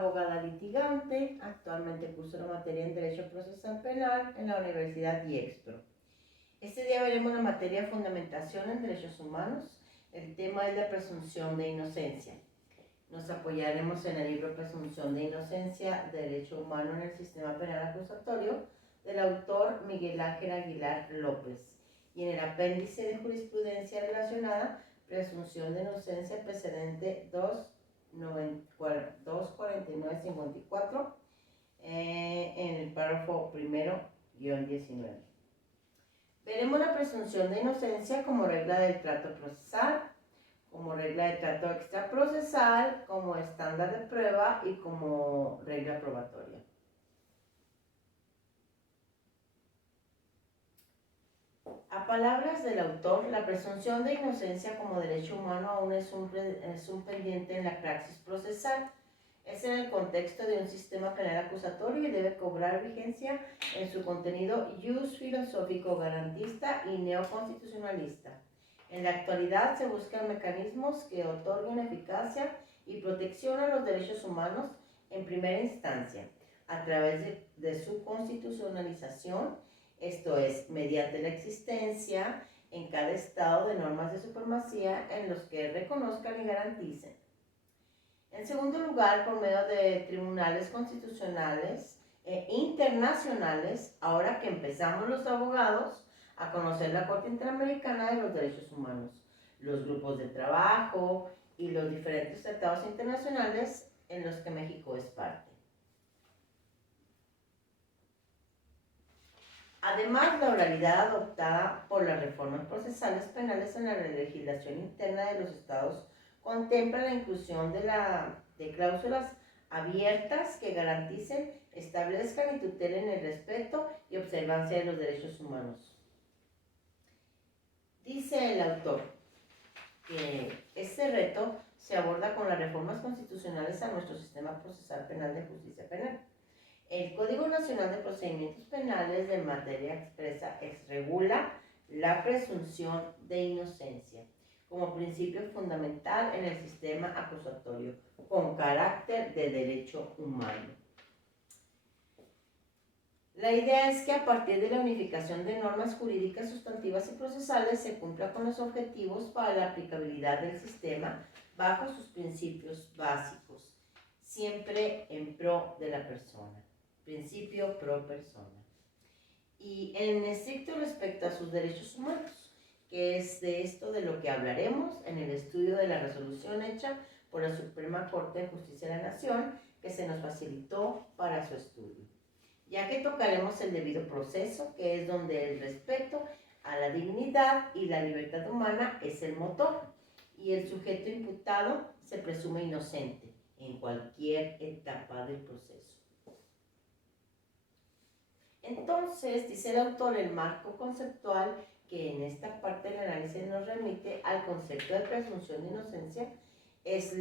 abogada litigante, actualmente curso la materia en Derecho Procesal Penal en la Universidad IEXPRO. Este día veremos la materia Fundamentación en Derechos Humanos. El tema es la presunción de inocencia. Nos apoyaremos en el libro Presunción de Inocencia, Derecho Humano en el Sistema Penal Acusatorio, del autor Miguel Ángel Aguilar López, y en el apéndice de jurisprudencia relacionada, Presunción de Inocencia, precedente 249-54, en el párrafo primero, -19. Veremos la presunción de inocencia como regla del trato procesal, como regla de trato extraprocesal, como estándar de prueba y como regla probatoria. A palabras del autor, la presunción de inocencia como derecho humano aún es un pendiente en la praxis procesal. Es en el contexto de un sistema penal acusatorio y debe cobrar vigencia en su contenido jus filosófico garantista y neoconstitucionalista. En la actualidad se buscan mecanismos que otorguen eficacia y protección a los derechos humanos en primera instancia, a través de su constitucionalización, esto es, mediante la existencia en cada estado de normas de supremacía en los que reconozcan y garanticen. En segundo lugar, por medio de tribunales constitucionales e internacionales, ahora que empezamos los abogados a conocer la Corte Interamericana de los Derechos Humanos, los grupos de trabajo y los diferentes tratados internacionales en los que México es parte. Además, la oralidad adoptada por las reformas procesales penales en la legislación interna de los estados contempla la inclusión de cláusulas abiertas que garanticen, establezcan y tutelen el respeto y observancia de los derechos humanos. Dice el autor que este reto se aborda con las reformas constitucionales a nuestro sistema procesal penal de justicia penal. El Código Nacional de Procedimientos Penales de materia expresa regula la presunción de inocencia como principio fundamental en el sistema acusatorio con carácter de derecho humano. La idea es que a partir de la unificación de normas jurídicas sustantivas y procesales se cumpla con los objetivos para la aplicabilidad del sistema bajo sus principios básicos, siempre en pro de la persona. Principio pro persona. Y en estricto respecto a sus derechos humanos, que es de esto de lo que hablaremos en el estudio de la resolución hecha por la Suprema Corte de Justicia de la Nación, que se nos facilitó para su estudio, ya que tocaremos el debido proceso, que es donde el respeto a la dignidad y la libertad humana es el motor, y el sujeto imputado se presume inocente en cualquier etapa del proceso. Entonces, dice el autor, el marco conceptual que en esta parte del análisis nos remite al concepto de presunción de inocencia es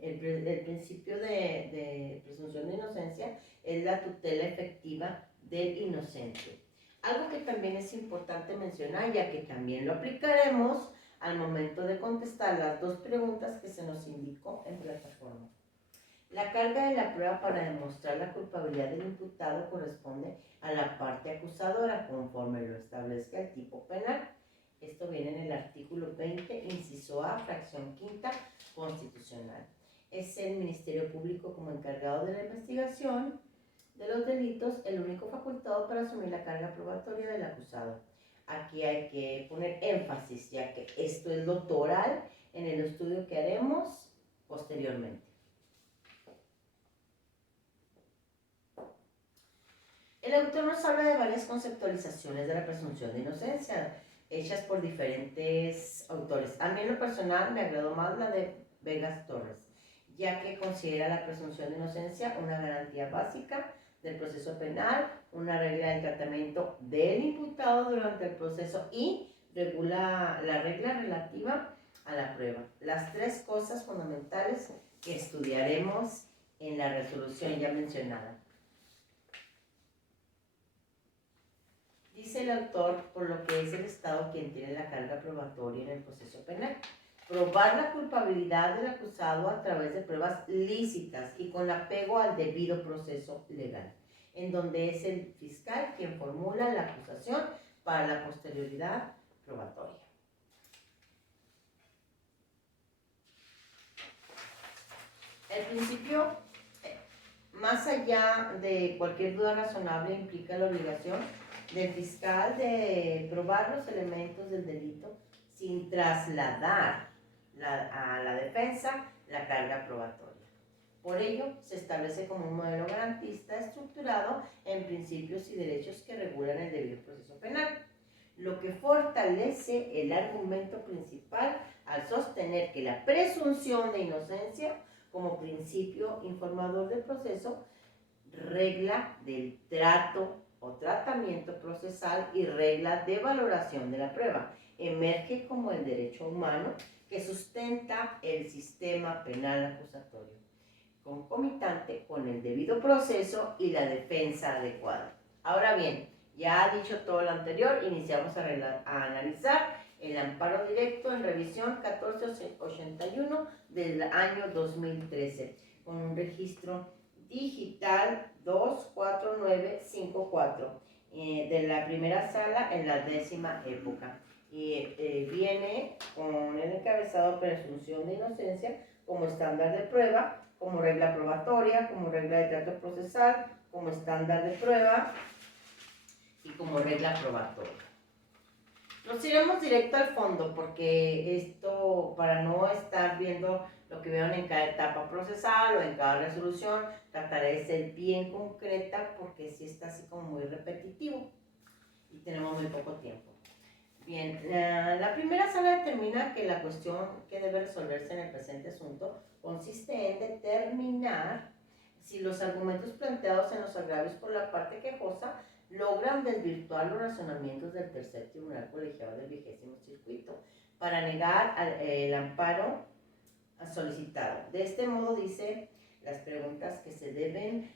el principio de presunción de inocencia es la tutela efectiva del inocente. Algo que también es importante mencionar, ya que también lo aplicaremos al momento de contestar las dos preguntas que se nos indicó en plataforma. La carga de la prueba para demostrar la culpabilidad del imputado corresponde a la parte acusadora conforme lo establezca el tipo penal. Esto viene en el artículo 20, inciso A, fracción quinta, constitucional. Es el Ministerio Público como encargado de la investigación de los delitos el único facultado para asumir la carga probatoria del acusado. Aquí hay que poner énfasis, ya que esto es lo toral en el estudio que haremos posteriormente. El autor nos habla de varias conceptualizaciones de la presunción de inocencia, hechas por diferentes autores. A mí en lo personal me agradó más la de Vegas Torres, ya que considera la presunción de inocencia una garantía básica del proceso penal, una regla del tratamiento del imputado durante el proceso y regula la regla relativa a la prueba. Las tres cosas fundamentales que estudiaremos en la resolución ya mencionada. Dice el autor, por lo que es el Estado quien tiene la carga probatoria en el proceso penal. probar la culpabilidad del acusado a través de pruebas lícitas y con apego al debido proceso legal, en donde es el fiscal quien formula la acusación para la posterioridad probatoria. El principio, más allá de cualquier duda razonable, implica la obligación del fiscal de probar los elementos del delito sin trasladar a la defensa la carga probatoria. Por ello, se establece como un modelo garantista estructurado en principios y derechos que regulan el debido proceso penal, lo que fortalece el argumento principal al sostener que la presunción de inocencia, como principio informador del proceso, regla del trato o tratamiento procesal y regla de valoración de la prueba, emerge como el derecho humano que sustenta el sistema penal acusatorio, concomitante con el debido proceso y la defensa adecuada. Ahora bien, ya dicho todo lo anterior, iniciamos a analizar el amparo directo en revisión 1481 del año 2013, con un registro digital 24954 de la primera sala en la 10ª época. Y viene con el encabezado presunción de inocencia como estándar de prueba, como regla probatoria, como regla de trato procesal, como estándar de prueba y como regla probatoria. Nos iremos directo al fondo porque esto, para no estar viendo lo que vieron en cada etapa procesal o en cada resolución, trataré de ser bien concreta porque sí está así como muy repetitivo y tenemos muy poco tiempo. Bien, la primera sala determina que la cuestión que debe resolverse en el presente asunto consiste en determinar si los argumentos planteados en los agravios por la parte quejosa logran desvirtuar los razonamientos del tercer tribunal colegiado del 20º circuito para negar el amparo solicitado. De este modo, dice, las preguntas que se deben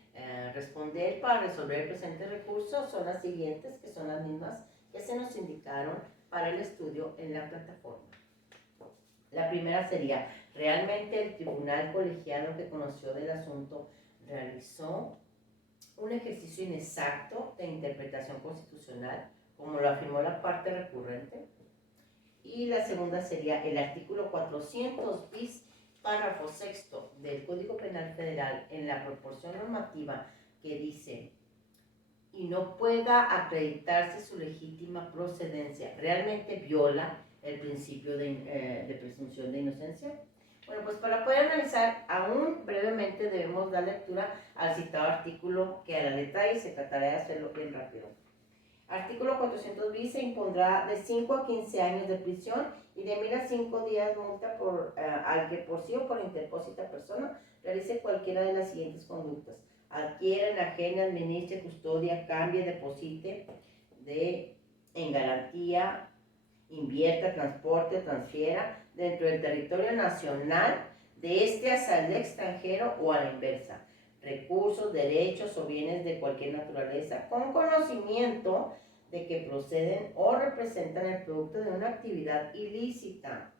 responder para resolver el presente recurso son las siguientes, que son las mismas que se nos indicaron para el estudio en la plataforma. La primera sería, ¿realmente el tribunal colegiado que conoció del asunto realizó un ejercicio inexacto de interpretación constitucional, como lo afirmó la parte recurrente? Y la segunda sería, el artículo 400 bis, párrafo sexto del Código Penal Federal, en la proporción normativa que dice y no pueda acreditarse su legítima procedencia, ¿realmente viola el principio de presunción de inocencia? Bueno, pues para poder analizar aún brevemente debemos dar lectura al citado artículo que a la letra I se tratará de hacerlo bien rápido. Artículo 400 bis, se impondrá de 5 a 15 años de prisión y de 1000 a 5 días multa al que por sí o por interpósita persona realice cualquiera de las siguientes conductas: adquiera, enajene, administre, custodia, cambie, deposite en garantía, invierta, transporte o transfiera dentro del territorio nacional de este hacia el extranjero o a la inversa, recursos, derechos o bienes de cualquier naturaleza con conocimiento de que proceden o representan el producto de una actividad ilícita,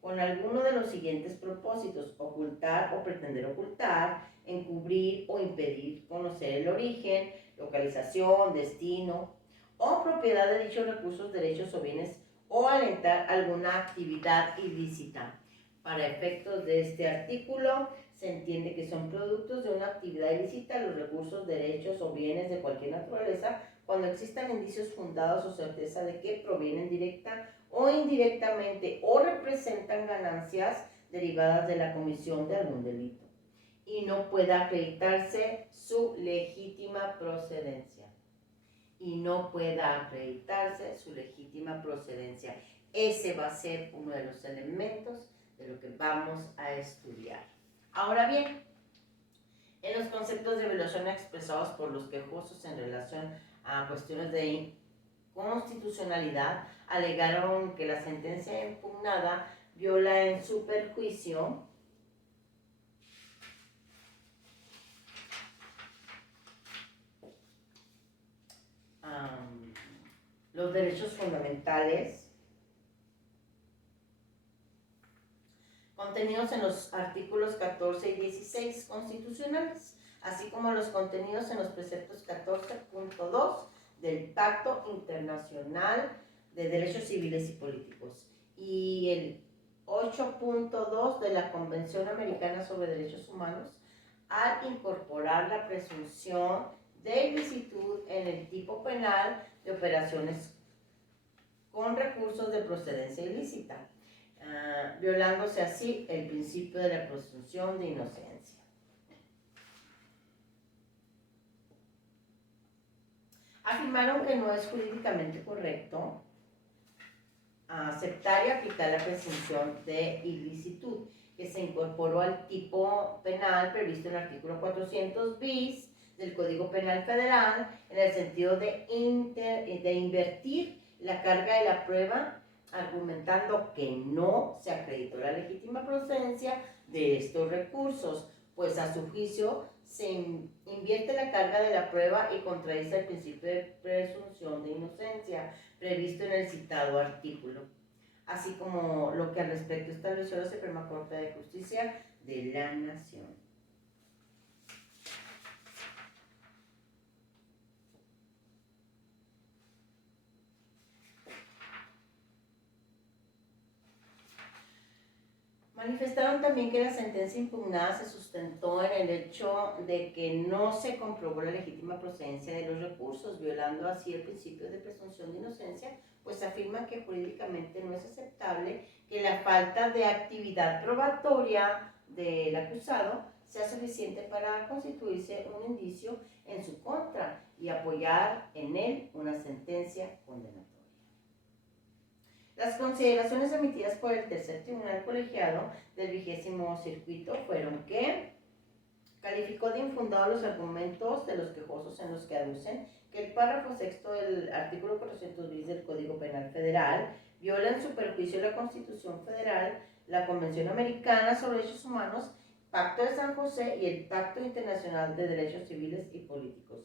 con alguno de los siguientes propósitos: ocultar o pretender ocultar, encubrir o impedir conocer el origen, localización, destino o propiedad de dichos recursos, derechos o bienes, o alentar alguna actividad ilícita. Para efectos de este artículo, se entiende que son productos de una actividad ilícita los recursos, derechos o bienes de cualquier naturaleza cuando existan indicios fundados o certeza de que provienen directa o indirectamente o representan ganancias derivadas de la comisión de algún delito y no pueda acreditarse su legítima procedencia. Ese va a ser uno de los elementos de lo que vamos a estudiar. Ahora bien, en los conceptos de violación expresados por los quejosos en relación a cuestiones de constitucionalidad, alegaron que la sentencia impugnada viola en su perjuicio los derechos fundamentales contenidos en los artículos 14 y 16 constitucionales, así como los contenidos en los preceptos 14.2 del Pacto Internacional de Derechos Civiles y Políticos y el 8.2 de la Convención Americana sobre Derechos Humanos, al incorporar la presunción de ilicitud en el tipo penal de operaciones con recursos de procedencia ilícita, violándose así el principio de la presunción de inocencia. Afirmaron que no es jurídicamente correcto aceptar y aplicar la presunción de ilicitud, que se incorporó al tipo penal previsto en el artículo 400 bis del Código Penal Federal, en el sentido de invertir la carga de la prueba, argumentando que no se acreditó la legítima procedencia de estos recursos, pues a su juicio se invierte la carga de la prueba y contradice el principio de presunción de inocencia previsto en el citado artículo, así como lo que al respecto estableció la Suprema Corte de Justicia de la Nación. Manifestaron también que la sentencia impugnada se sustentó en el hecho de que no se comprobó la legítima procedencia de los recursos, violando así el principio de presunción de inocencia, pues afirma que jurídicamente no es aceptable que la falta de actividad probatoria del acusado sea suficiente para constituirse un indicio en su contra y apoyar en él una sentencia condenatoria. Las consideraciones emitidas por el tercer tribunal colegiado del 20º circuito fueron que calificó de infundados los argumentos de los quejosos en los que aducen que el párrafo sexto del artículo 400 bis del Código Penal Federal viola en su perjuicio la Constitución Federal, la Convención Americana sobre Derechos Humanos, Pacto de San José y el Pacto Internacional de Derechos Civiles y Políticos.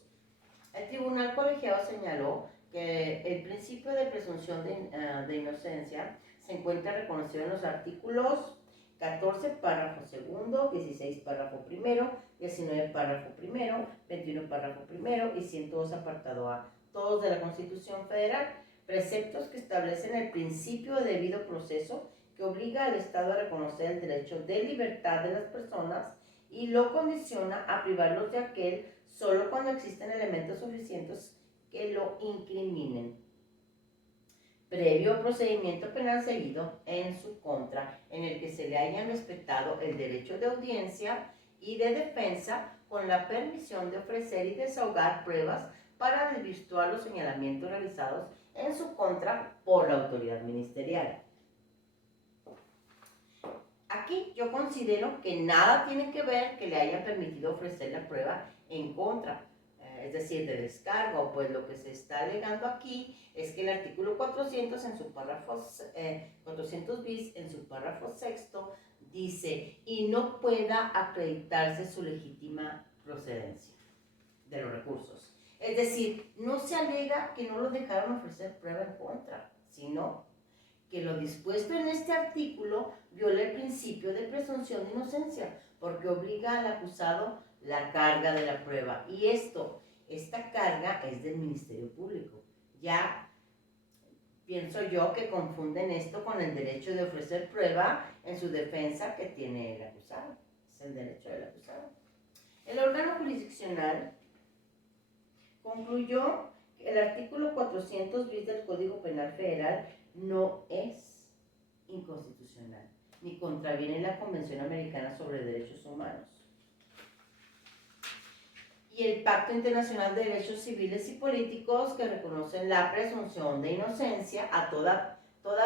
El tribunal colegiado señaló que el principio de presunción de inocencia se encuentra reconocido en los artículos 14, párrafo segundo, 16, párrafo primero, 19, párrafo primero, 21, párrafo primero y 102, apartado A, todos de la Constitución Federal, preceptos que establecen el principio de debido proceso que obliga al Estado a reconocer el derecho de libertad de las personas y lo condiciona a privarlos de aquel solo cuando existen elementos suficientes que lo incriminen, previo procedimiento penal seguido en su contra, en el que se le hayan respetado el derecho de audiencia y de defensa con la permisión de ofrecer y desahogar pruebas para desvirtuar los señalamientos realizados en su contra por la autoridad ministerial. Aquí yo considero que nada tiene que ver que le hayan permitido ofrecer la prueba en contra, es decir, de descargo, pues lo que se está alegando aquí es que el artículo 400 en su párrafo 400 bis en su párrafo sexto dice y no pueda acreditarse su legítima procedencia de los recursos. Es decir, no se alega que no lo dejaron ofrecer prueba en contra, sino que lo dispuesto en este artículo viola el principio de presunción de inocencia, porque obliga al acusado la carga de la prueba. Y esta carga es del Ministerio Público. Ya pienso yo que confunden esto con el derecho de ofrecer prueba en su defensa que tiene el acusado. Es el derecho del acusado. El órgano jurisdiccional concluyó que el artículo 400 bis del Código Penal Federal no es inconstitucional, ni contraviene la Convención Americana sobre Derechos Humanos y el Pacto Internacional de Derechos Civiles y Políticos, que reconocen la presunción de inocencia a toda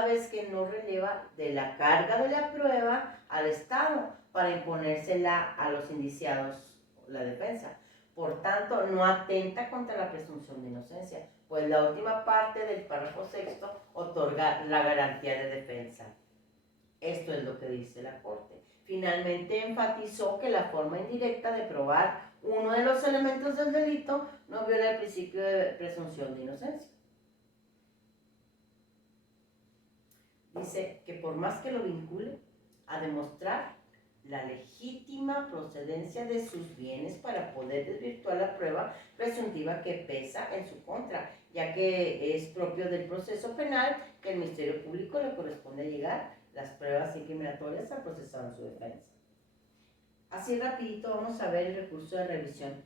vez que no releva de la carga de la prueba al Estado para imponérsela a los indiciados, la defensa. Por tanto, no atenta contra la presunción de inocencia, pues la última parte del párrafo sexto otorga la garantía de defensa. Esto es lo que dice la Corte. Finalmente enfatizó que la forma indirecta de probar uno de los elementos del delito no viola el principio de presunción de inocencia. Dice que por más que lo vincule a demostrar la legítima procedencia de sus bienes para poder desvirtuar la prueba presuntiva que pesa en su contra, ya que es propio del proceso penal que el Ministerio Público le corresponde llegar las pruebas incriminatorias al procesado en su defensa. Así rapidito vamos a ver el recurso de revisión,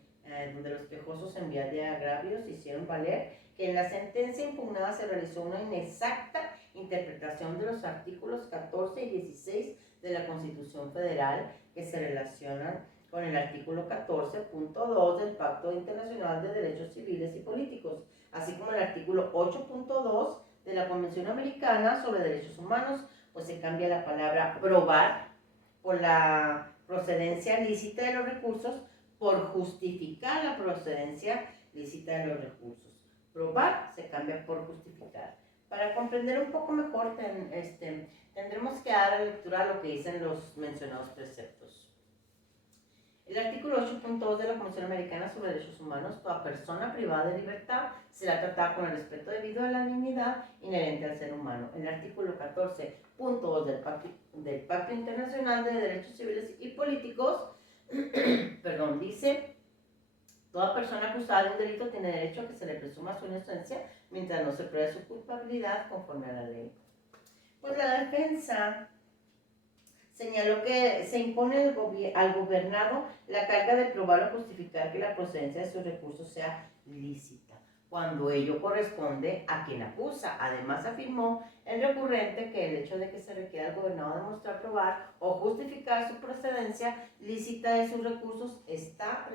donde los quejosos en vía de agravios hicieron valer que en la sentencia impugnada se realizó una inexacta interpretación de los artículos 14 y 16 de la Constitución Federal que se relacionan con el artículo 14.2 del Pacto Internacional de Derechos Civiles y Políticos, así como el artículo 8.2 de la Convención Americana sobre Derechos Humanos, pues se cambia la palabra probar por la procedencia lícita de los recursos por justificar la procedencia lícita de los recursos. Probar se cambia por justificar. Para comprender un poco mejor, tendremos que dar lectura a lo que dicen los mencionados preceptos. El artículo 8.2 de la Convención Americana sobre Derechos Humanos: toda persona privada de libertad será tratada con el respeto debido a la dignidad inherente al ser humano. El artículo 14.2 del Pacto Internacional de Derechos Civiles y Políticos dice: toda persona acusada de un delito tiene derecho a que se le presuma su inocencia mientras no se pruebe su culpabilidad conforme a la ley. Pues la defensa señaló que se impone al gobernado la carga de probar o justificar que la procedencia de sus recursos sea lícita, cuando ello corresponde a quien acusa. Además, afirmó el recurrente que el hecho de que se requiera al gobernado demostrar, probar o justificar su procedencia lícita de sus recursos está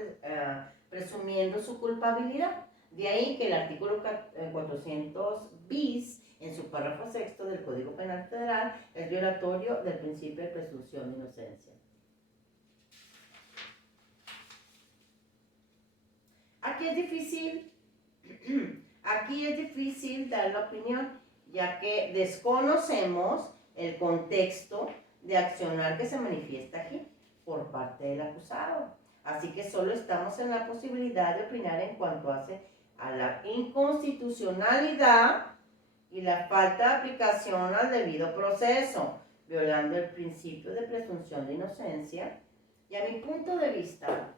presumiendo su culpabilidad. De ahí que el artículo 400 bis, en su párrafo sexto del Código Penal Federal, es violatorio del principio de presunción de inocencia. Aquí es difícil dar la opinión, ya que desconocemos el contexto de accionar que se manifiesta aquí por parte del acusado. Así que solo estamos en la posibilidad de opinar en cuanto hace a la inconstitucionalidad y la falta de aplicación al debido proceso, violando el principio de presunción de inocencia. Y a mi punto de vista,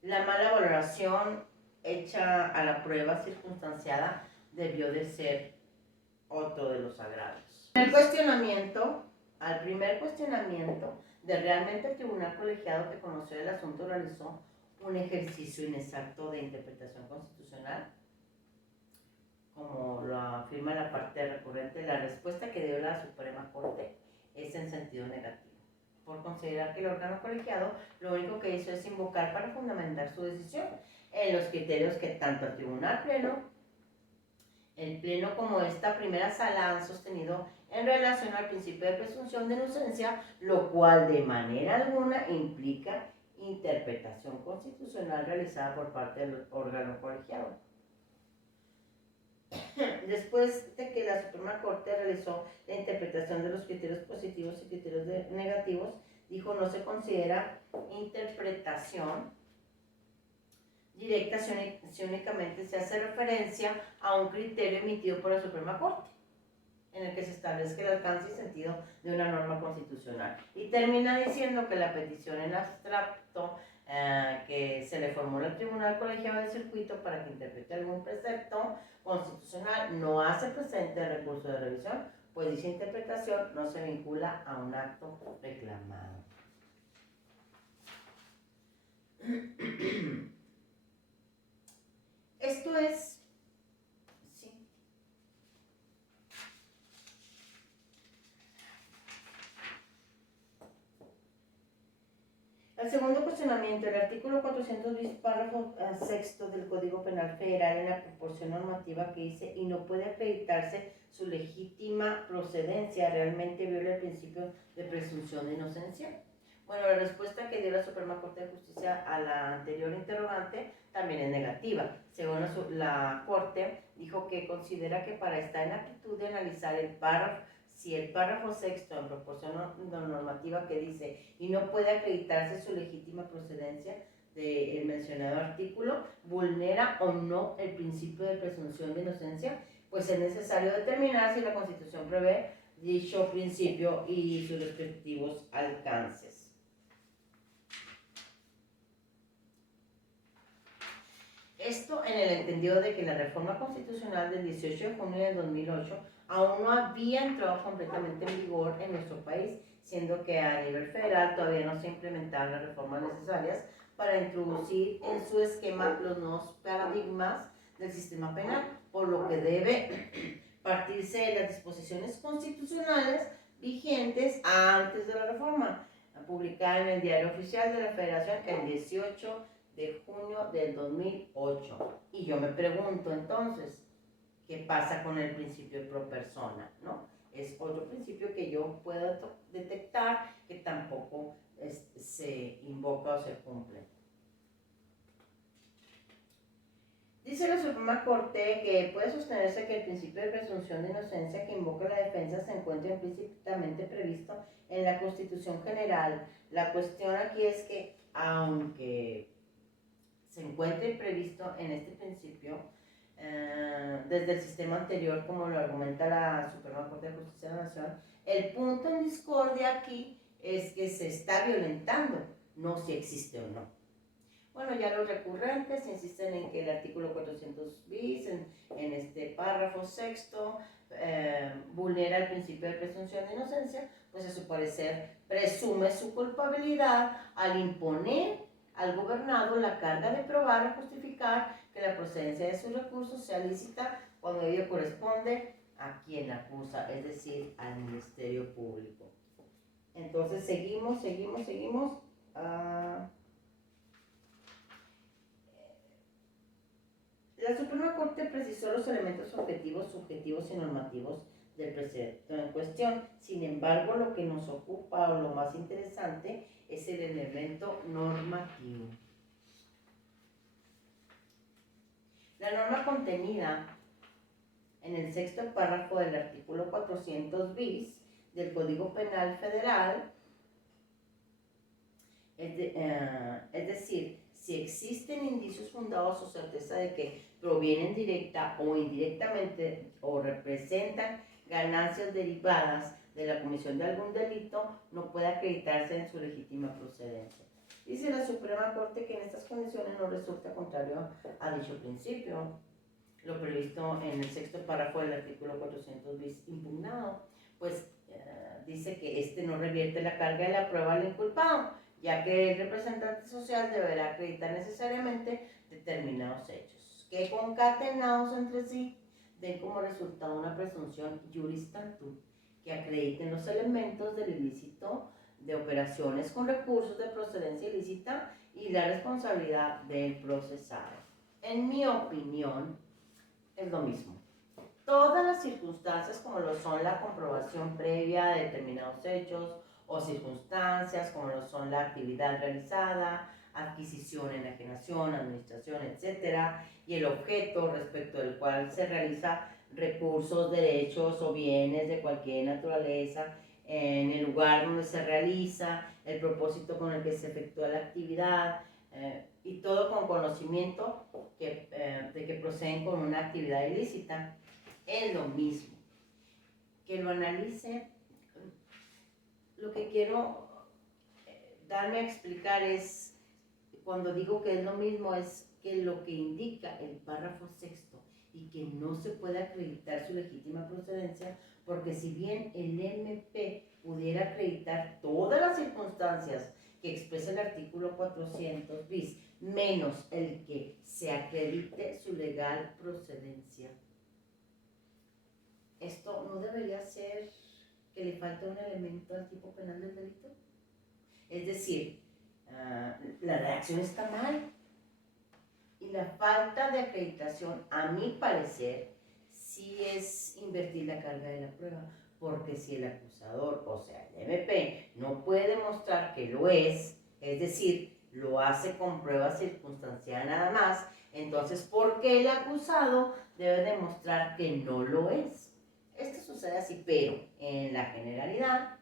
la mala valoración hecha a la prueba circunstanciada debió de ser otro de los agravios. Al primer cuestionamiento de realmente el tribunal colegiado que conoció el asunto realizó un ejercicio inexacto de interpretación constitucional, como lo afirma la parte recurrente. La respuesta que dio la Suprema Corte es en sentido negativo, por considerar que el órgano colegiado lo único que hizo es invocar para fundamentar su decisión en los criterios que tanto el Tribunal Pleno, el Pleno como esta primera sala han sostenido en relación al principio de presunción de inocencia, lo cual de manera alguna implica interpretación constitucional realizada por parte del órgano colegiado. Después de que la Suprema Corte realizó la interpretación de los criterios positivos y criterios negativos, dijo: no se considera interpretación directa si únicamente se hace referencia a un criterio emitido por la Suprema Corte, en el que se establezca el alcance y sentido de una norma constitucional. Y termina diciendo que la petición en abstracto que se le formuló al Tribunal Colegiado de Circuito para que interprete algún precepto constitucional no hace presente el recurso de revisión, pues dicha interpretación no se vincula a un acto reclamado. Esto es, sí. El segundo cuestionamiento: el artículo 400 bis, párrafo sexto del Código Penal Federal, en la proporción normativa que dice: y no puede acreditarse su legítima procedencia, realmente viola el principio de presunción de inocencia. Bueno, la respuesta que dio la Suprema Corte de Justicia a la anterior interrogante también es negativa. Según la Corte, dijo que considera que para estar en aptitud de analizar si el párrafo sexto en proporción normativa que dice: y no puede acreditarse su legítima procedencia del mencionado artículo, vulnera o no el principio de presunción de inocencia, pues es necesario determinar si la Constitución prevé dicho principio y sus respectivos alcances. Esto en el entendido de que la reforma constitucional del 18 de junio del 2008 aún no había entrado completamente en vigor en nuestro país, siendo que a nivel federal todavía no se implementaban las reformas necesarias para introducir en su esquema los nuevos paradigmas del sistema penal, por lo que debe partirse de las disposiciones constitucionales vigentes antes de la reforma, publicada en el Diario Oficial de la Federación el 18 de junio del 2008. Y yo me pregunto entonces, ¿qué pasa con el principio de pro persona? ¿No? Es otro principio que yo puedo detectar que tampoco se invoca o se cumple. Dice la Suprema Corte que puede sostenerse que el principio de presunción de inocencia que invoca la defensa se encuentra implícitamente previsto en la Constitución General. La cuestión aquí es que, aunque se encuentre previsto en este principio, desde el sistema anterior, como lo argumenta la Suprema Corte de Justicia de la Nación, el punto en discordia aquí es que se está violentando, no si existe o no. Bueno, ya los recurrentes insisten en que el artículo 400 bis, en este párrafo sexto, vulnera el principio de presunción de inocencia, pues a su parecer presume su culpabilidad al imponer al gobernado la carga de probar o justificar que la procedencia de sus recursos sea lícita cuando ello corresponde a quien acusa, es decir, al Ministerio Público. Entonces seguimos. La Suprema Corte precisó los elementos objetivos, subjetivos y normativos del precepto en cuestión. Sin embargo, lo que nos ocupa o lo más interesante es el elemento normativo. La norma contenida en el sexto párrafo del artículo 400 bis del Código Penal Federal, es decir, si existen indicios fundados o certeza de que provienen directa o indirectamente o representan ganancias derivadas de la comisión de algún delito, no puede acreditarse en su legítima procedencia. Dice la Suprema Corte que en estas condiciones no resulta contrario a dicho principio, lo previsto en el sexto párrafo del artículo 400 bis impugnado, pues dice que este no revierte la carga de la prueba al inculpado, ya que el representante social deberá acreditar necesariamente determinados hechos, que concatenados entre sí den como resultado una presunción juris tantum, que acrediten los elementos del ilícito de operaciones con recursos de procedencia ilícita y la responsabilidad del procesado. En mi opinión, es lo mismo. Todas las circunstancias, como lo son la comprobación previa de determinados hechos o circunstancias, como lo son la actividad realizada, adquisición, enajenación, administración, etc., y el objeto respecto del cual se realiza recursos, derechos o bienes de cualquier naturaleza, en el lugar donde se realiza, el propósito con el que se efectúa la actividad, y todo con conocimiento de que proceden con una actividad ilícita. Es lo mismo. Que lo analice. Lo que quiero darme a explicar es, cuando digo que es lo mismo, es que lo que indica el párrafo sexto y que no se puede acreditar su legítima procedencia, porque si bien el MP pudiera acreditar todas las circunstancias que expresa el artículo 400 bis, menos el que se acredite su legal procedencia, ¿esto no debería ser que le falta un elemento al tipo penal del delito? Es decir, la redacción está mal y la falta de acreditación, a mi parecer, sí es invertir la carga de la prueba, porque si el acusador, o sea, el MP, no puede demostrar que lo es decir, lo hace con prueba circunstancial nada más, entonces, ¿por qué el acusado debe demostrar que no lo es? Esto sucede así, pero en la generalidad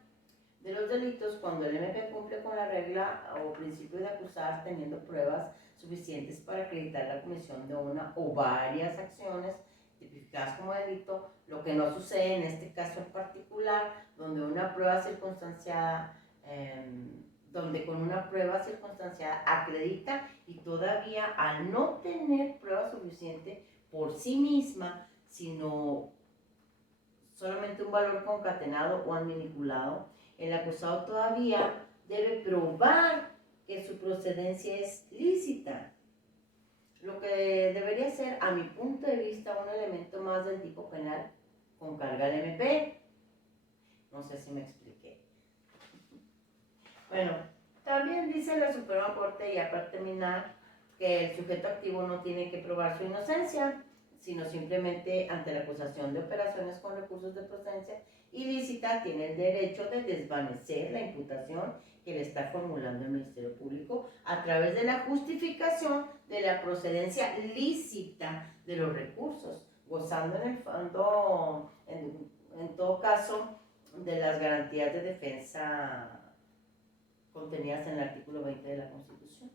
de los delitos, cuando el MP cumple con la regla o principio de acusar teniendo pruebas suficientes para acreditar la comisión de una o varias acciones, tipificadas como delito, lo que no sucede en este caso en particular, donde una prueba circunstanciada, donde con una prueba circunstanciada acredita y todavía al no tener prueba suficiente por sí misma, sino solamente un valor concatenado o manipulado, el acusado todavía debe probar que su procedencia es lícita. Lo que debería ser, a mi punto de vista, un elemento más del tipo penal con carga al MP. No sé si me expliqué. Bueno, también dice la Suprema Corte, ya para terminar, que el sujeto activo no tiene que probar su inocencia, sino simplemente ante la acusación de operaciones con recursos de procedencia ilícita tiene el derecho de desvanecer la imputación que le está formulando el Ministerio Público a través de la justificación de la procedencia lícita de los recursos, gozando en el fondo, en todo caso, de las garantías de defensa contenidas en el artículo 20 de la Constitución.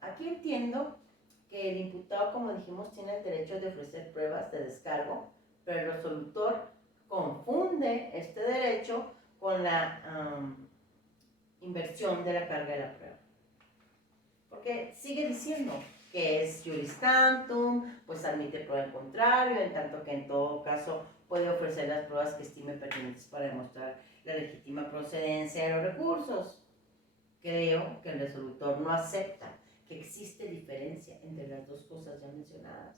Aquí entiendo que el imputado, como dijimos, tiene el derecho de ofrecer pruebas de descargo, pero el resolutor confunde este derecho con la inversión de la carga de la prueba. Porque sigue diciendo que es juris tantum, pues admite prueba en contrario, en tanto que en todo caso puede ofrecer las pruebas que estime pertinentes para demostrar la legítima procedencia de los recursos. Creo que el resolutor no acepta que existe diferencia entre las dos cosas ya mencionadas.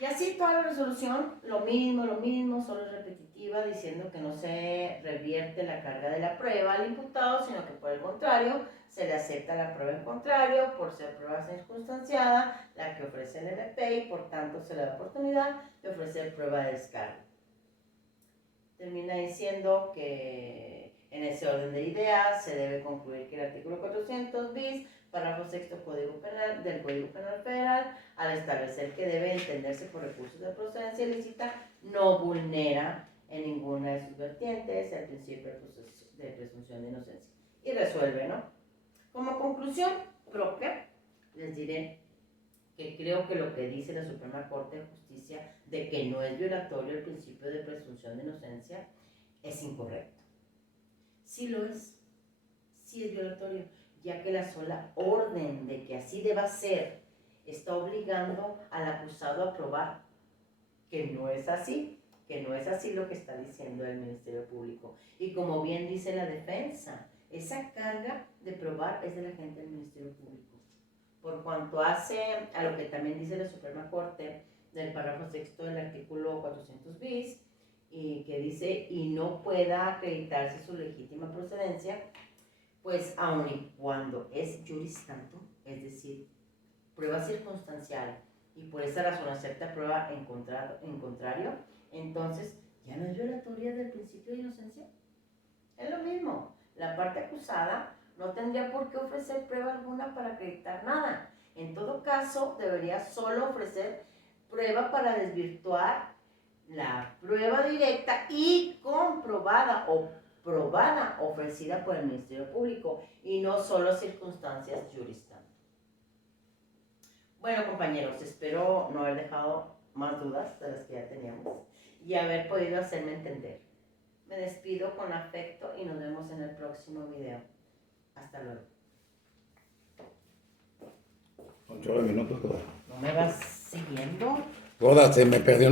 Y así toda la resolución, lo mismo, solo es repetitiva, diciendo que no se revierte la carga de la prueba al imputado, sino que por el contrario, se le acepta la prueba en contrario por ser prueba circunstanciada, la que ofrece el MP, y por tanto se le da oportunidad de ofrecer prueba de descargo. Termina diciendo que en ese orden de ideas se debe concluir que el artículo 400 bis, párrafo sexto del Código Penal Federal, al establecer que debe entenderse por recursos de procedencia ilícita, no vulnera en ninguna de sus vertientes el principio de presunción de inocencia. Y resuelve, ¿no? Como conclusión propia, les diré que creo que lo que dice la Suprema Corte de Justicia de que no es violatorio el principio de presunción de inocencia es incorrecto. Sí lo es, sí es violatorio, ya que la sola orden de que así deba ser está obligando al acusado a probar que no es así lo que está diciendo el Ministerio Público. Y como bien dice la defensa, esa carga de probar es de la gente del Ministerio Público. Por cuanto hace a lo que también dice la Suprema Corte del párrafo sexto del artículo 400 bis, y que dice, y no pueda acreditarse su legítima procedencia, pues aun y cuando es juris tantum, es decir, prueba circunstancial, y por esa razón acepta prueba en contrario, entonces ya no es violatoria del principio de inocencia. Es lo mismo, la parte acusada no tendría por qué ofrecer prueba alguna para acreditar nada. En todo caso, debería solo ofrecer prueba para desvirtuar la prueba directa y comprobada o probada ofrecida por el Ministerio Público, y no solo circunstancias juris tantum. Bueno, compañeros, espero no haber dejado más dudas de las que ya teníamos y haber podido hacerme entender. Me despido con afecto y nos vemos en el próximo video. Hasta luego. 8 minutos. ¿No me vas siguiendo? Goda, se me perdió.